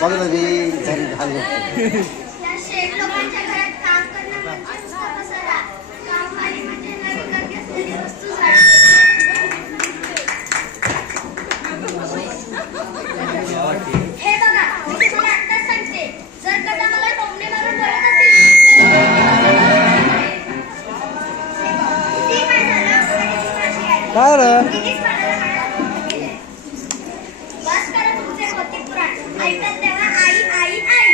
बघ ना रे घाल या शेठ लोकांच्या घरात काम करणं म्हणजे नुसता पसारा. कामवाली म्हणजे नवीन करत असलेली वस्तू झाडते. हे बघा, मी तुम्हाला आत्ताच सांगते, जर कदा मला टोमणे मारून बोलत असतील किती काय झालं? काय रे बस करा तुमचे भौतिक पुराण. ऐकत तेव्हा आई आई आई.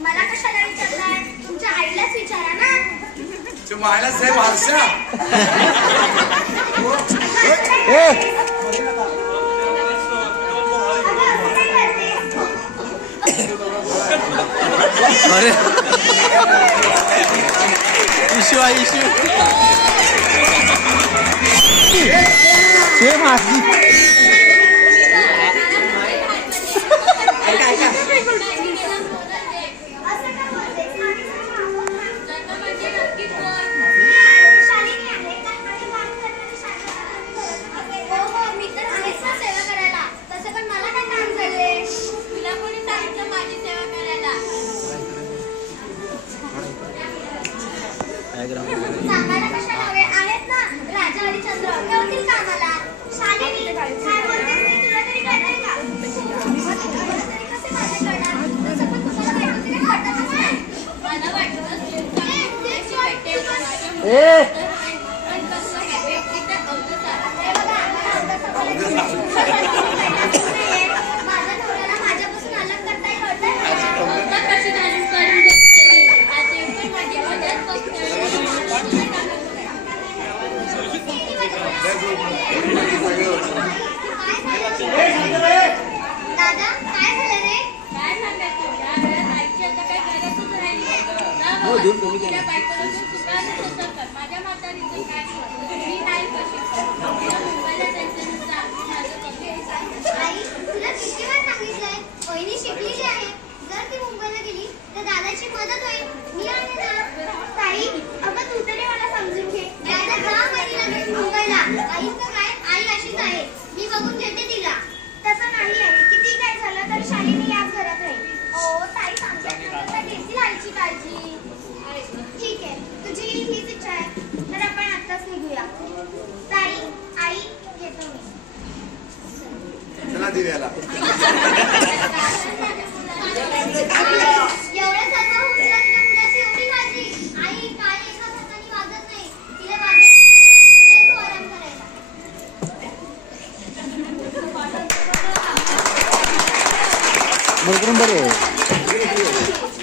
मला कशाला विचारताय? तुमच्या आईलाच विचारा ना. मायला साहेब हर्षा अरे इशू आहे इशू सेम हाती सांगायला कशा हवे आहेत ना राजा हरिश्चंद्र ठेवतील का आम्हाला. शालिनी काय बोलतेस मी तुला तरी कळतंय का? तुला तरी कसे माझे कळणार? तसं पण तुम्हाला वाटतं तरी कळतं का नाही? मला वाटतं तेच वाटते. माझ्या नवऱ्याला माझ्यापासून अलग करताय कळतंय का? दादा काय झालं रे? काय सांगायचं? या घरात आईची आता काही गरजच राहिली नाही. तुझ्या बायकोला तू चुकायला होतं कर. माझ्या म्हातारीचं काय मी नाही कशी मुंबईला जायचं नसतं माझं कमी. आई तुला किती वेळ सांगितलंय वहिनी शिकलेली आहे. जर ती मुंबईला गेली तर दादाची मदत होईल. मी आहे ना. ताई अगं तू तरी मला समजून घे. दादा जा वहिनीला घेऊन मुंबईला. आईचं काय आई अशीच आहे. मी बघून घेते तिला. तसं नाही आहे. किती काय झालं तर शालिनी याच घरात राहील. ओ ताई सांगतात घेतील आईची काळजी. ठीक आहे तुझी हीच इच्छा आहे तर आपण आत्ताच निघूया. ताई आई घेतो मी. चला दिव्याला एवढं सर्व होऊन तुला तुझ्या मुलाची एवढी काळजी. आई काय एका हाताने वाजत नाही. तिला वाजत ते तू आराम करायला. बरोबर बरे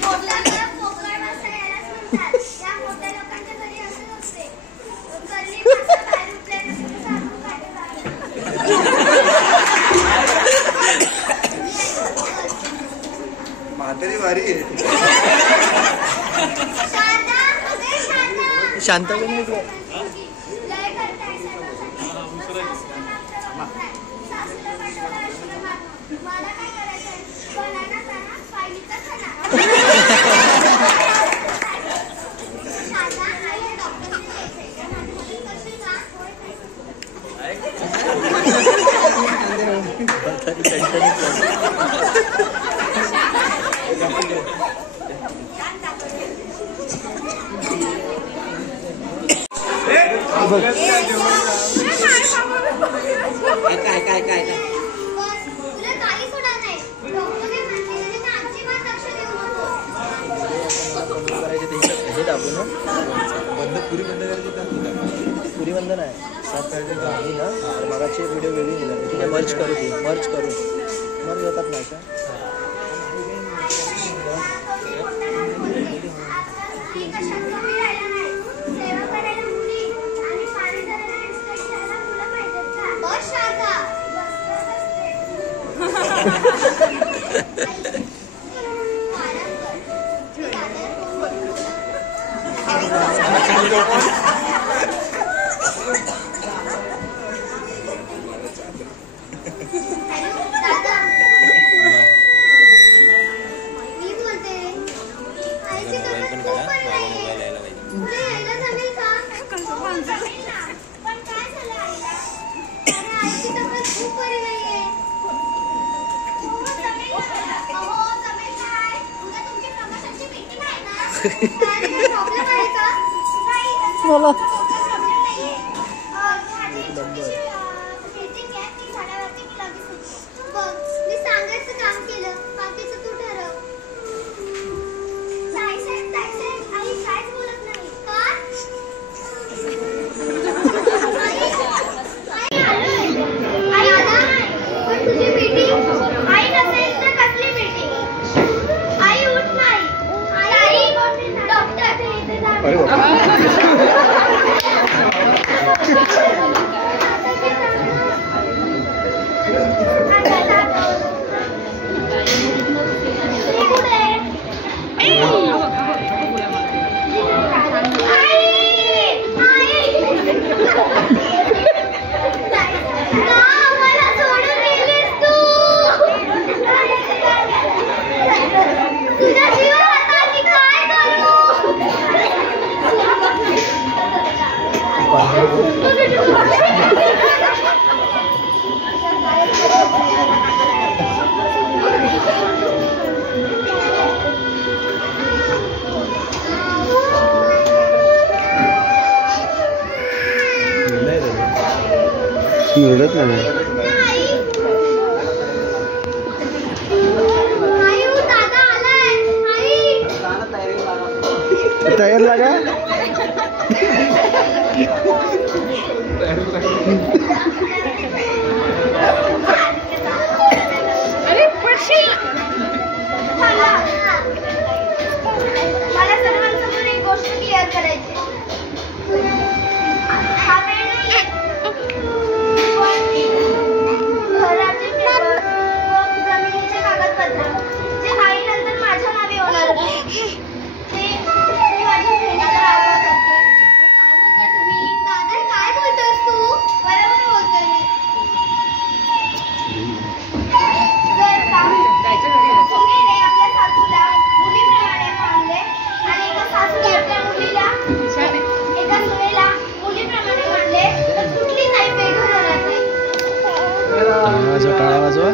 मोठ्या घरात पोकळ माणसं यायलाच म्हणतात. त्या मोठ्या लोकांच्या घरी असंच असते. गल्ली माणसं बाहेर उठल्यानंतर सारखं काटे काढतात. म्हातारी वारी आहे. शारदा अगे शारदा शांत लय करताय सर्वांसाठी. सासूला पाठवलं आश्रमात. मला काय करायचंय? बनाना खाना फायलीचा खाना. शारदा आई हे डॉक्टरने द्यायचंय. त्या माझी मदत करशील का? काय बस तुला काही सुद्धा नाही. डॉक्टरने सांगितलेलं तर अजिबात लक्ष देऊ नको. हे दाबू ना बंद पुरी बंद करायची पुरी बंद नाही सात तारखेला आम्ही ना मगाची व्हिडिओ वेगळी दिला तिथे मर्च करू ती मर्च होतात ना अशा. आपली कशात कमी राहिला नाही. सेवा करायला मुली आणि पाणी धरायला इन्स्टंट घ्यायला मुलं पाहिजेत का? बस शारदा आराम कर. मी दादाला फोन करून हॅलो दादा मी बोलते. आईची तब्येत खूप बरी नाहीये. पुढे यायला जमेल का? जमेल ना. पण काय झालं आईला? अरे आईची तब्येत खूप बरी नाहीये. अहो, जमेल काय? उद्या तुमची प्रमोशनची meeting आहे ना? काय रे, problem आहे का? नाही, मला problem नाहीये. माझी छोटीशी meeting आहे, ती झाल्यावरती मी लगेच येते. बघ, मी सांगायचं काम केलं, बाकीचं तू ठरव. जायचंय, आई काहीच बोलत नाही. का? आई आलोय. पण तुझी मीटिंग आई नसेल तर कसली मीटिंग? आई उठ नाही. आई डॉक्टर इथे जा. मिळत नाही. तयार लागा. मला सर्वांसमोर एक गोष्ट क्लिअर करायची. हा वेळ नाहीये. घराचे पेपर, जमिनीचे कागदपत्र जे काही नंतर माझ्या नावे होणार होते, ते मी माझ्या बहिणीला रागवत होते. काय बोलताय तुम्ही? दादा काय बोलतोस तू? बरोबर बोलतोय मी. जर का सुनेने आपल्या सासूला मुलीप्रमाणे मानले आणि एका सासूने आपल्या मुलीला एका सुनेला मुलीप्रमाणे मानले तर कुठलीच आई बेघर होणार नाही. टाळा वाजवा.